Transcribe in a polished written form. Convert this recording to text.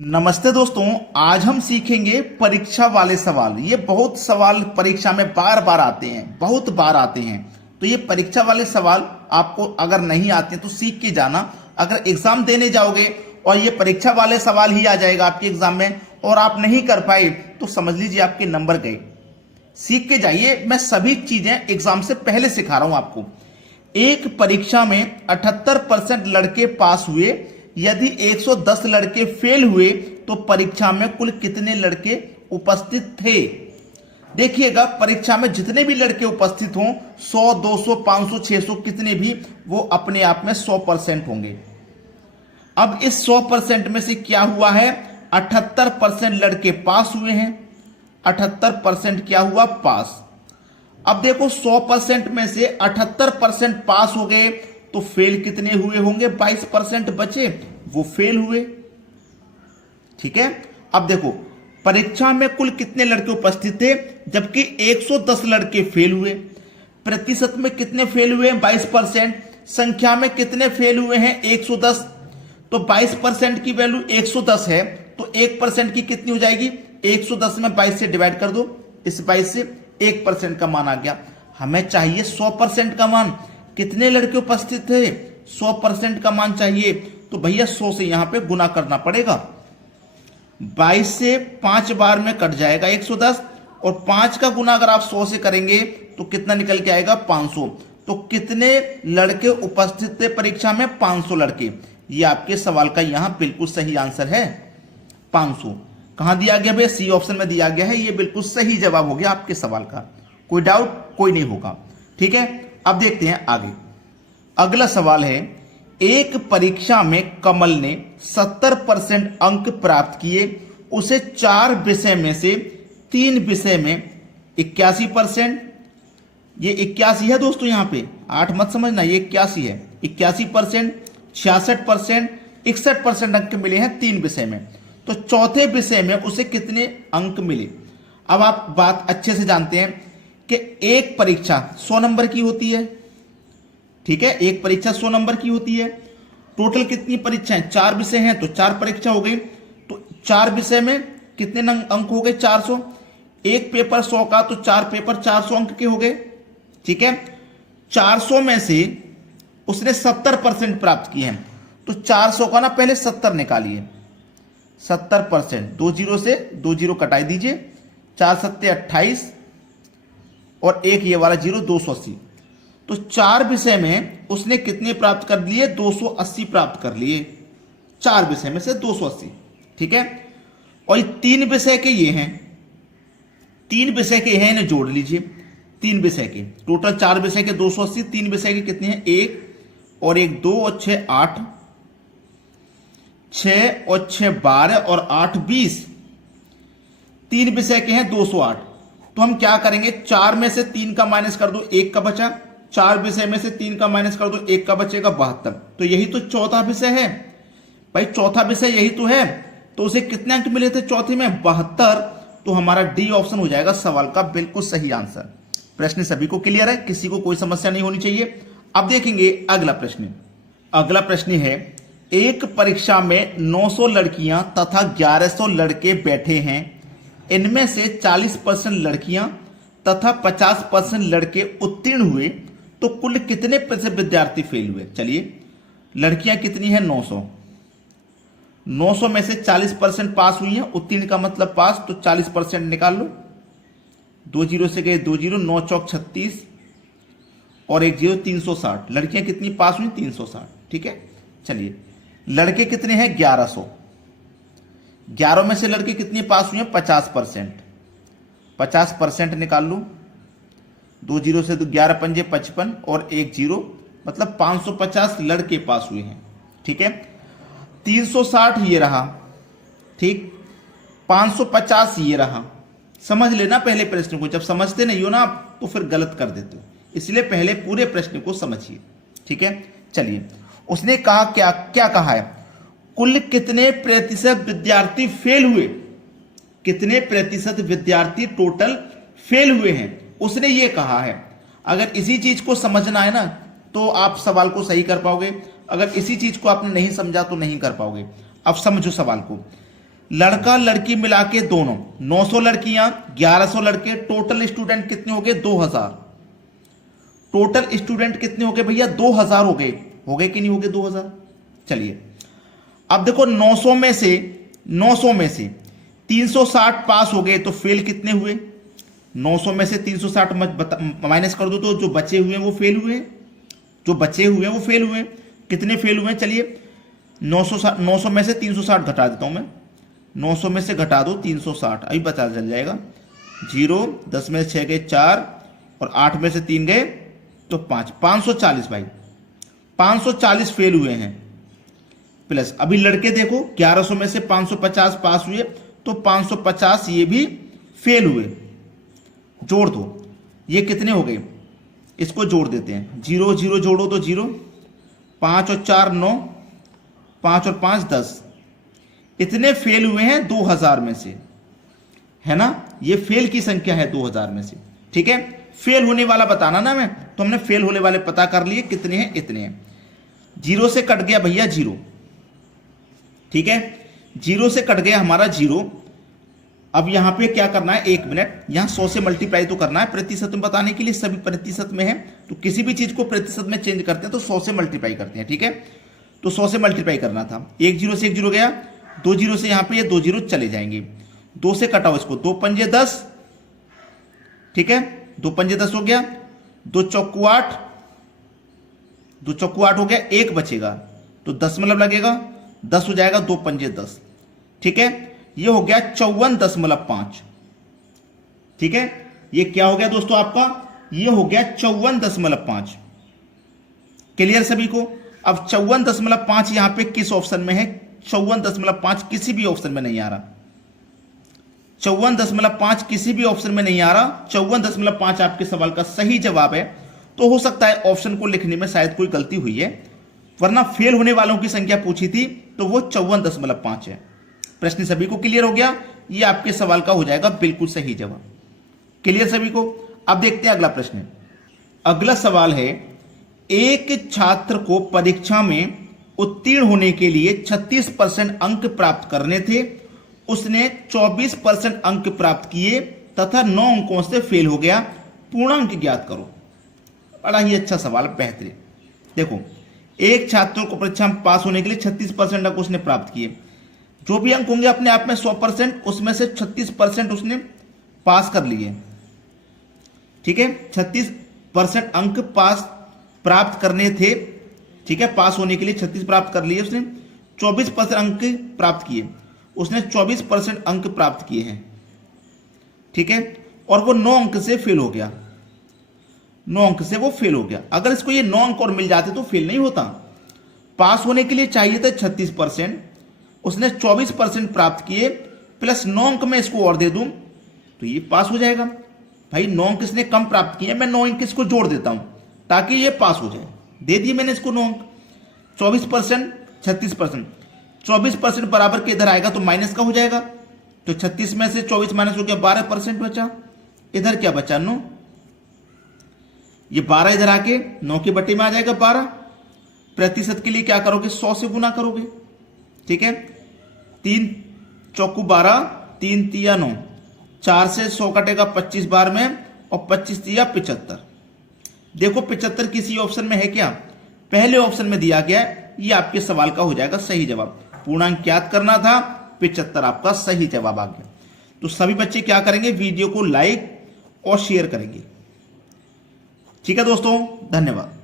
नमस्ते दोस्तों, आज हम सीखेंगे परीक्षा वाले सवाल। ये बहुत सवाल परीक्षा में बार बार आते हैं, बहुत बार आते हैं। तो ये परीक्षा वाले सवाल आपको अगर नहीं आते तो सीख के जाना। अगर एग्जाम देने जाओगे और ये परीक्षा वाले सवाल ही आ जाएगा आपके एग्जाम में और आप नहीं कर पाए तो समझ लीजिए आपके नंबर गए। सीख के जाइए, मैं सभी चीजें एग्जाम से पहले सिखा रहा हूं आपको। एक परीक्षा में 78% लड़के पास हुए, यदि 110 लड़के फेल हुए तो परीक्षा में कुल कितने लड़के उपस्थित थे। देखिएगा, परीक्षा में जितने भी लड़के उपस्थित हों, 100, 200, 500, 600 कितने भी, वो अपने आप में 100% होंगे। अब इस 100% में से क्या हुआ है, 78% लड़के पास हुए हैं। 78% क्या हुआ, पास। अब देखो, 100% में से 78% पास हो गए तो फेल कितने हुए होंगे, 22% बचे, वो फेल हुए। ठीक है। अब देखो, परीक्षा में कुल कितने लड़के उपस्थित थे, जबकि 110 लड़के फेल हुए। प्रतिशत में कितने फेल हुए, 22%। संख्या में कितने फेल हुए हैं, 110। तो 22% की वैल्यू 110 है, तो 1% की कितनी हो जाएगी, 110 में 22 से डिवाइड कर दो, इस 22 से 1% का मान आ गया। हमें चाहिए 100% का मान। कितने लड़के उपस्थित थे, 100% का मान चाहिए, तो भैया 100 से यहां पे गुना करना पड़ेगा। 22 से 5 बार में कट जाएगा 110, और 5 का गुना अगर आप 100 से करेंगे तो कितना निकल के आएगा, 500। तो कितने लड़के उपस्थित थे परीक्षा में, 500 लड़के। ये आपके सवाल का यहां बिल्कुल सही आंसर है, 500। कहां दिया गया भैया, सी ऑप्शन में दिया गया है। ये बिल्कुल सही जवाब हो गया आपके सवाल का, कोई डाउट कोई नहीं होगा। ठीक है, अब देखते हैं आगे। अगला सवाल है, एक परीक्षा में कमल ने 70% अंक प्राप्त किए, उसे 4 विषय में से 3 विषय में 81%, ये 81 है दोस्तों, यहां पे 8 मत समझना, ये 81 है। 81%, 66%, 61% अंक मिले हैं 3 विषय में। तो चौथे विषय में उसे कितने अंक मिले। अब आप बात अच्छे से जानते हैं कि एक परीक्षा 100 नंबर की होती है। ठीक है, एक परीक्षा 100 नंबर की होती है। टोटल कितनी परीक्षाएं, 4 विषय हैं तो 4 परीक्षा हो गई। तो 4 विषय में कितने अंक हो गए, 400। एक पेपर 100 का, तो 4 पेपर 400 अंक के हो गए। ठीक है, 400 में से उसने 70% प्राप्त किए हैं, तो 400 का ना पहले 70 निकालिए। 70%, 2 जीरो से 2 जीरो कटाई दीजिए, 4 सत्ते 28 और एक ये वाला जीरो, 280। तो 4 विषय में उसने कितने प्राप्त कर लिए, 280 प्राप्त कर लिए। 4 विषय में से 280। ठीक है, और 3 विषय के ये हैं, 3 विषय के हैं, इन्हें जोड़ लीजिए। 3 विषय के टोटल 4 विषय के 280, 3 विषय के कितने हैं, 1 और 1 2 और 6 8, 6 और 6 12 और 8 20। 3 विषय के हैं 208। तो हम क्या करेंगे, 4 में से 3 का माइनस कर दो, 1 का बचा। 4 विषय में से 3 का माइनस कर दो, 1 का बचेगा, 72। तो यही तो चौथा विषय है भाई, चौथा विषय यही तो है। तो उसे कितने अंक मिले थे चौथे में, 72। तो हमारा डी ऑप्शन हो जाएगा सवाल का बिल्कुल सही आंसर। प्रश्न सभी को क्लियर है, किसी को कोई समस्या नहीं होनी चाहिए। अब देखेंगे अगला प्रश्न। अगला प्रश्न है, एक परीक्षा में 900 लड़कियां तथा 1100 लड़के बैठे हैं। इनमें से 40% लड़कियां तथा 50% लड़के उत्तीर्ण हुए, तो कुल कितने प्रतिशत विद्यार्थी फेल हुए। चलिए, लड़कियां कितनी हैं, 900। 900 में से 40% पास हुई हैं, उत्तीर्ण का मतलब पास, तो 40% निकाल लो। 2 जीरो से गए 2 जीरो, 9 चौक 36 और 1 जीरो, 360। लड़कियां कितनी पास हुई, 360। ठीक है, चलिए, लड़के कितने हैं, 1100। 11 में से लड़के कितने पास हुए हैं, 50%। 50% निकाल लो। 2 जीरो से 11 पंजे 55 और 1 जीरो, मतलब 550 लड़के पास हुए हैं। ठीक है, 360 ये रहा, ठीक, 550 ये रहा। समझ लेना पहले प्रश्न को, जब समझते नहीं हो ना आप तो फिर गलत कर देते हो, इसलिए पहले पूरे प्रश्न को समझिए। ठीक है, चलिए, उसने कहा क्या क्या कहा है, कुल कितने प्रतिशत विद्यार्थी फेल हुए, कितने प्रतिशत विद्यार्थी टोटल फेल हुए हैं, उसने ये कहा है। अगर इसी चीज को समझना है ना तो आप सवाल को सही कर पाओगे, अगर इसी चीज को आपने नहीं समझा तो नहीं कर पाओगे। अब समझो सवाल को, लड़का लड़की मिला के दोनों 900 लड़कियां 1100 लड़के, टोटल स्टूडेंट कितने हो गए 2000। टोटल स्टूडेंट कितने हो गए भैया 2000 हो गए कि नहीं हो गए 2000। चलिए अब देखो 900 में से 360 पास हो गए तो फेल कितने हुए। 900 में से 360 माइनस कर दो तो जो बचे हुए हैं वो फेल हुए, कितने फेल हुए हैं। चलिए 900 में से 360 घटा देता हूं मैं, 900 में से घटा दो 360, अभी पता चल जाएगा। 0, 10 में से 6 गए 4 और 8 में से 3 गए तो 5, 540 भाई, 540 फेल हुए हैं। प्लस अभी लड़के देखो 1100 में से 550 पास हुए तो 550 ये भी फेल हुए, जोड़ दो ये कितने हो गए, इसको जोड़ देते हैं। 0 0 जोड़ो तो 0, 5 और 4 9, 5 और 5 10, इतने फेल हुए हैं 2000 में से, है ना। ये फेल की संख्या है 2000 में से, ठीक है। फेल होने वाला बताना ना मैं, तो हमने फेल होने वाले पता कर लिए कितने हैं, इतने हैं। 0 से कट गया भैया 0, ठीक है, 0 से कट गया हमारा 0। अब यहां पे क्या करना है, 1 मिनट, यहां 100 से मल्टीप्लाई तो करना है प्रतिशत में बताने के लिए, सभी प्रतिशत में है तो किसी भी चीज को प्रतिशत में चेंज करते हैं तो 100 से मल्टीप्लाई करते हैं, ठीक है। तो 100 से मल्टीप्लाई करना था, 1 0 से 1 0 गया, 2 0 से यहां पे ये 2 0 चले जाएंगे, 2 से कटाओ इसको, 2 पंजे 10, ठीक है, 2 पंजे 10 हो गया, 2 चौकू 8, 2 चौकू 8 हो गया, 1 बचेगा तो दशमलव लगेगा, 10 हो जाएगा, 2 पंजे 10, ठीक है। ये हो गया 54.5, ठीक है। ये क्या हो गया दोस्तों आपका, ये हो गया 54.5। क्लियर सभी को। अब 54.5 यहां पे किस ऑप्शन में है, 54.5 किसी भी ऑप्शन में नहीं आ रहा, 54.5 किसी भी ऑप्शन में नहीं आ रहा। 54.5 आपके सवाल का सही जवाब है। तो हो सकता है ऑप्शन को लिखने में शायद कोई गलती हुई है, वरना फेल होने वालों की संख्या पूछी थी तो वो 54.5 है। प्रश्न सभी को क्लियर हो गया, ये आपके सवाल का हो जाएगा बिल्कुल सही जवाब। क्लियर सभी को। अब देखते हैं अगला प्रश्न। अगला सवाल है, एक छात्र को परीक्षा में उत्तीर्ण होने के लिए 36% अंक प्राप्त करने थे, उसने 24% अंक प्राप्त किए तथा 9 अंकों से फेल हो गया, पूर्णांक ज्ञात करो। बड़ा ही अच्छा सवाल, बेहतरीन। देखो, एक छात्र को परीक्षा में पास होने के लिए 36% अंक उसने प्राप्त किए, जो भी अंक होंगे अपने आप में 100%, उसमें से 36% उसने पास कर लिए, ठीक है। 36% अंक पास प्राप्त करने थे, ठीक है, पास होने के लिए 36 प्राप्त कर लिए उसने, 24% अंक प्राप्त किए, उसने 24% अंक प्राप्त किए हैं, ठीक है, और वो 9 अंक से फेल हो गया, 9 अंक से वो फेल हो गया। अगर इसको ये 9 अंक और मिल जाते तो फेल नहीं होता। पास होने के लिए चाहिए था 36%, उसने 24% प्राप्त किए, प्लस 9 अंक में इसको और दे दूं तो ये पास हो जाएगा। भाई 9 अंक इसने कम प्राप्त किए, मैं 9 अंक इसको जोड़ देता हूं ताकि ये पास हो जाए, दे दिए मैंने इसको 9 अंक। 24% 36%, 24% बराबर के इधर आएगा तो माइनस का हो जाएगा, तो 36 में से 24 माइनस हो गया, 12% बचा। इधर क्या बचा 9, ये 12 इधर आके 9 के बटे में आ जाएगा 12। प्रतिशत के लिए क्या करोगे, 100 से गुना करोगे, ठीक है। 3 चौकू 12, 3 तिया 9, 4 से 100 कटेगा 25 बार में, और 25 तिया 75। देखो 75 किसी ऑप्शन में है क्या, पहले ऑप्शन में दिया गया है, ये आपके सवाल का हो जाएगा सही जवाब। पूर्णांक ज्ञात करना था, 75 आपका सही जवाब आ गया। तो सभी बच्चे क्या करेंगे, वीडियो को लाइक और शेयर करेंगे, ठीक है दोस्तों, धन्यवाद।